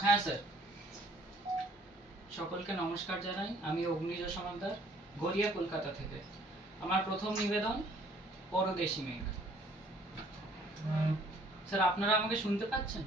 হ্যাঁ স্যার, সকলকে নমস্কার জানাই। আমি অগ্নিজ সমাদ্দার, গড়িয়া, কলকাতা থেকে। আমার প্রথম নিবেদন পরদেশী মেঘ। স্যার, আপনারা আমাকে শুনতে পাচ্ছেন?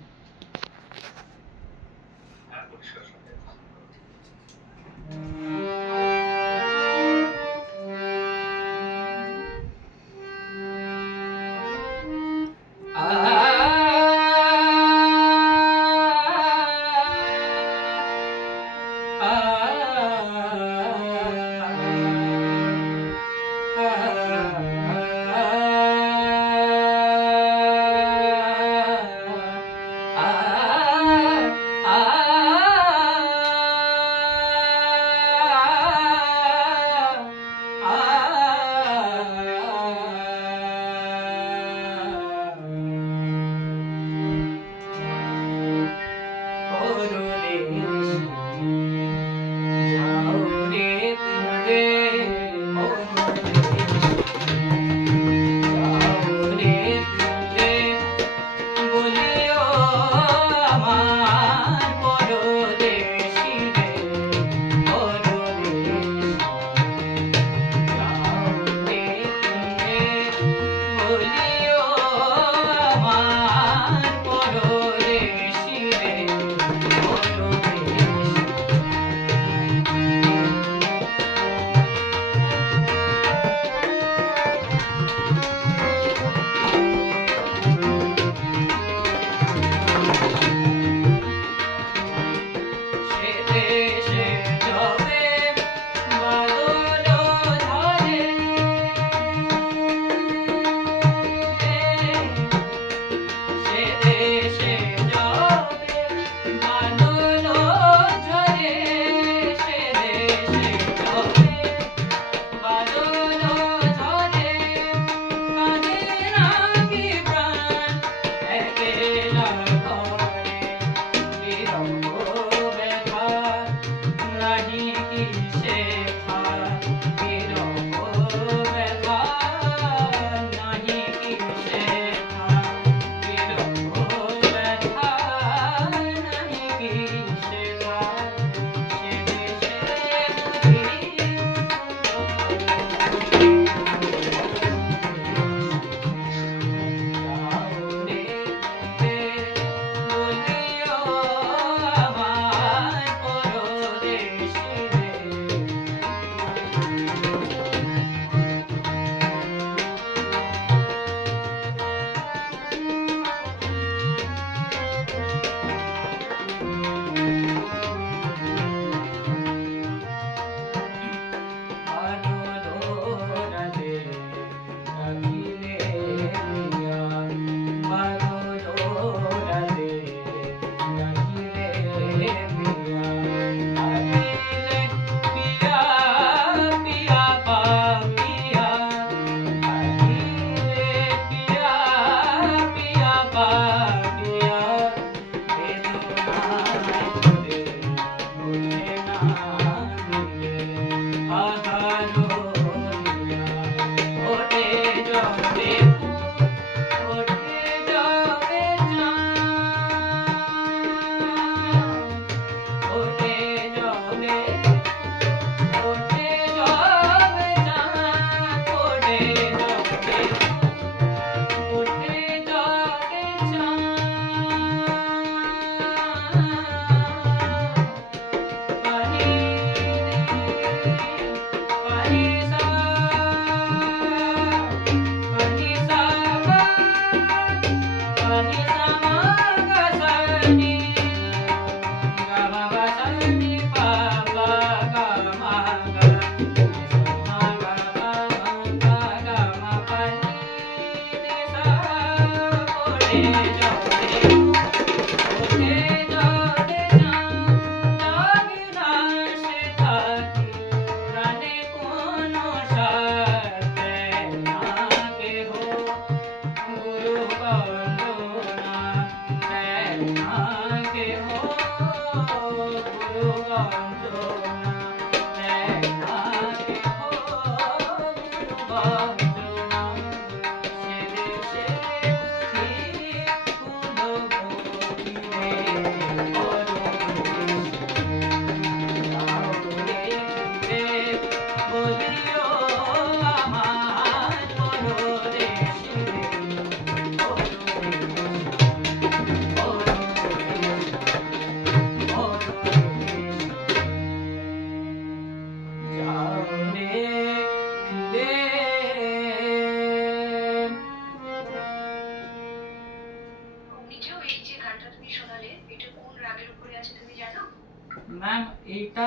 এইটা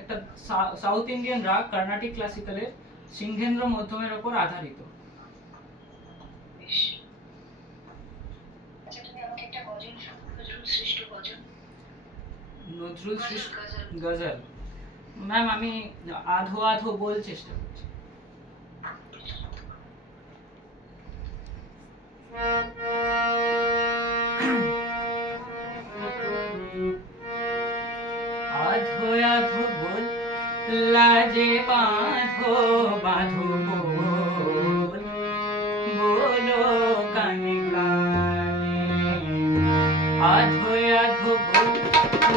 একটা সাউথ ইন্ডিয়ান রাগ কর্ণাটিক ক্লাসিক্যালের সিংহেন্দ্র মধ্যমের উপর আধারিত। বেশ। আচ্ছা তুমি আমাকে একটা গজল শোনাও, নজরুল সৃষ্ট গজল। নজরুল সৃষ্ট গজল। গজল। ম্যাম আমি আধো আধো বল চেষ্টা করছি। আধো আধো বল লাজে বাঁধো বাঁধো বল, बोलो काने काने। आधो आधो बोल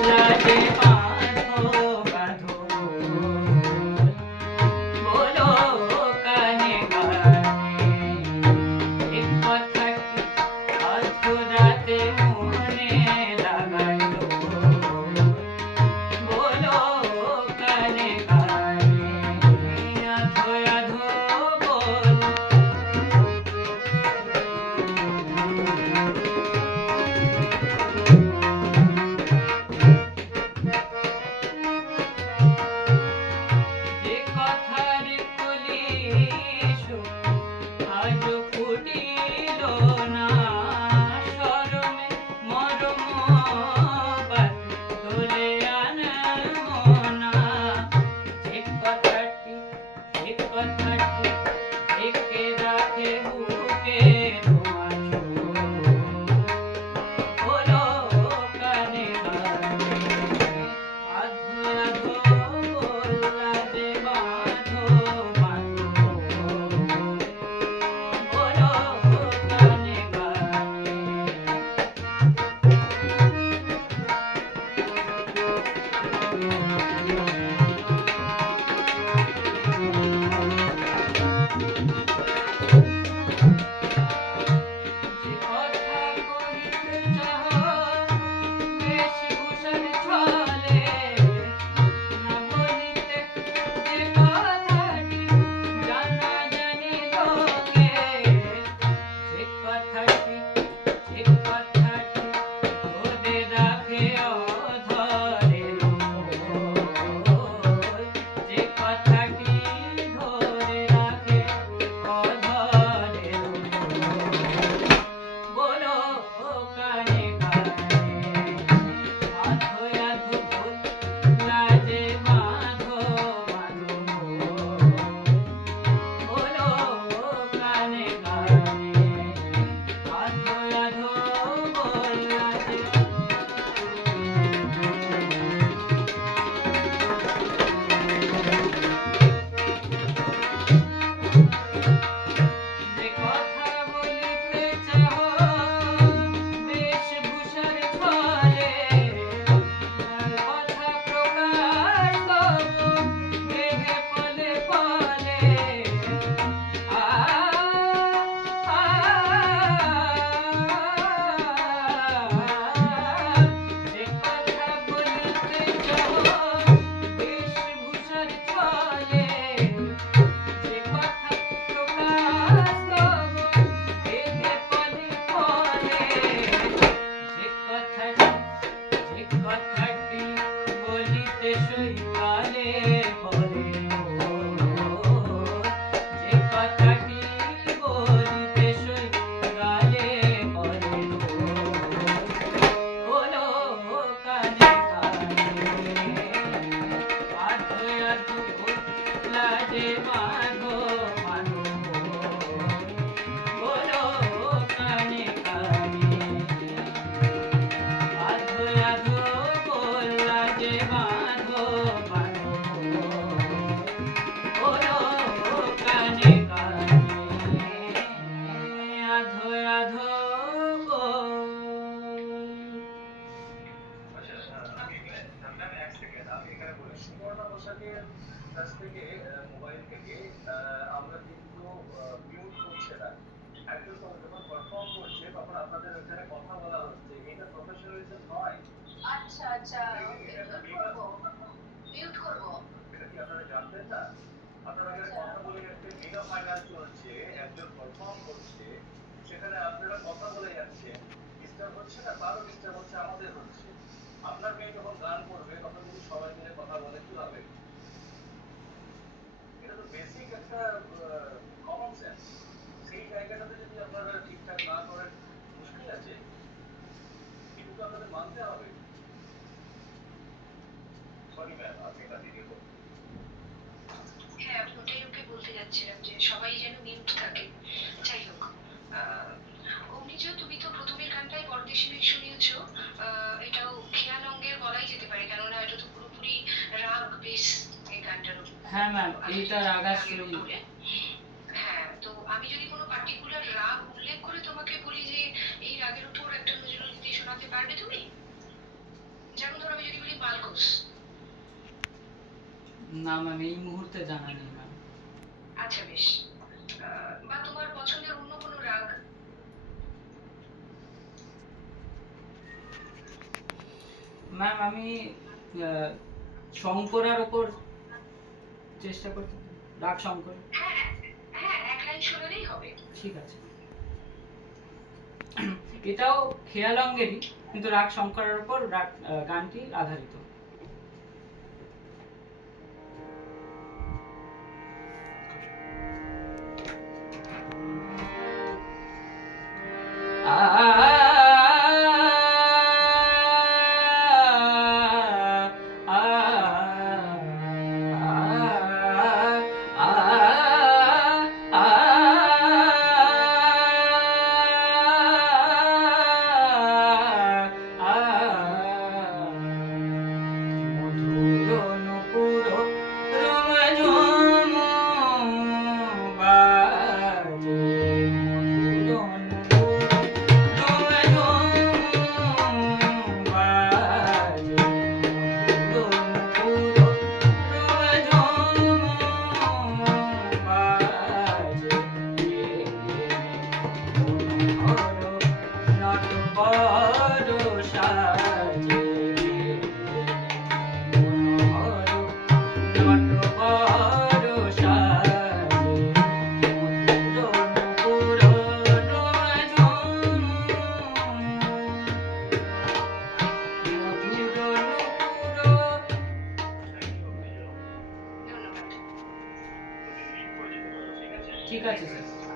लाजे बांधो बांधो बोल, बोलो काने काने। एक কথাটি আধো রাতে মনে লাগাইলো, बोलो काने काने। आधो आधो बोल। যে কথার কলি সুখ আজ ফুটিল না, শরমে মরম বাত তোলে আনমো না। যে কথাটি ঢেকে রাখে বুকে ধোঁয়া बोलो काने काने। आधो आधो बोल लाजे बांधो बांधो बोलो काने काने। যে কথা কহিতে চাহ বেশভূষণ ছলে, না বলিতে যে কথাটি জানা জানি লোকে। যে কথাটি ধরে রাখে অধরে লোক। যে কথাটি ধরে রাখে অধরে লোক। बोलो काने काने। आधो आधो बोल लाजे बांधो बांधो बोलो काने काने। आधो आधो बोल लाजे। যে কথা বলিতে চাহ বেশভূষণ ছলে, কথা প্রকাশ করো দেহে পলে পলে। আ আ যে কথা বলিতে চাহ বেশভূষণ ছলে, যে কথা প্রকাশ করো দেহে পলে পলে। যে কথাটি বলিতে সইকালে পরে মোর। যে কথাটি বলিতে সইকালে পরে মোর। बोलो काने काने। आधो आधो बोल लाजे बांधो बांधो बोलो काने काने। आधो आधो बोल लाजे बांधो बांधो बोलो काने काने। आधो आधो बोल। আচ্ছা আমি ম্যাম এক সেকেন্ড আমি এখানে বলি সুবর্ণা বসাকের কাছ থেকে মোবাইল থেকে আমরা কিন্তু মিউট করছে না, একজন যখন পারফর্ম করছে তখন আপনাদের ওখানে কথা বলা হচ্ছে, এটা প্রফেশনালিজম নয়। আচ্ছা আচ্ছা মিউট করব। এটা কি আপনারা জানতেন না? আপনারা এখানে কথা বলে যাচ্ছেন, মেগা ফাইনাল চলছে, একজন পারফর্ম করছে, সেখানে আপনারা কথা বলে যাচ্ছেন, ডিস্টার্ব হচ্ছে না? কারো ডিস্টার্ব হচ্ছে, আমাদের হচ্ছে। আপনার মেয়ে যখন গান করবে তখন কিন্তু সবাই মিলে একটা ভিডিও করব। হ্যাঁ, ওটাই ওকে বলতে যাচ্ছিলাম যে সবাই যেন মিউট থাকে। যাই হোক, আহ, অগ্নিজ, তুমি তো প্রথমের গানটাই পরদেশি মেঘ শুনিয়েছো। এটাও খেয়াল অঙ্গের বলাই যেতে পারে, কেননা এটা তো পুরোপুরি রাগ বেস এই গানটার উপর। হ্যাঁ ম্যাম, এইটা রাগের রাগাশ্রয়ী। উপরে। হ্যাঁ, তো আমি যদি কোনো পার্টিকুলার রাগ উল্লেখ করে তোমাকে বলি যে এই রাগের উপর একটা নজরুল গীতি শোনাতে পারবে তুমি? যেমন ধরো আমি যদি বলি মালকোস। না ম্যাম, এই মুহূর্তে জানা নেই ম্যাম। আচ্ছা বেশ। বা তোমার পছন্দের অন্য কোনো রাগ? ম্যাম, আমি আহ, শঙ্করার ওপর চেষ্টা করতে, রাগ শঙ্কর। হ্যাঁ, হ্যাঁ, এক লাইন শোনালেই হবে। ঠিক আছে। এটাও খেয়াল অঙ্গেরই, কিন্তু রাগ শঙ্করের ওপর গানটি আধারিত। Thank you অগ্নিজ। তুমি রিসিভ করে যেতে পারো, ঠিক আছে? ঠিক আছে স্যার।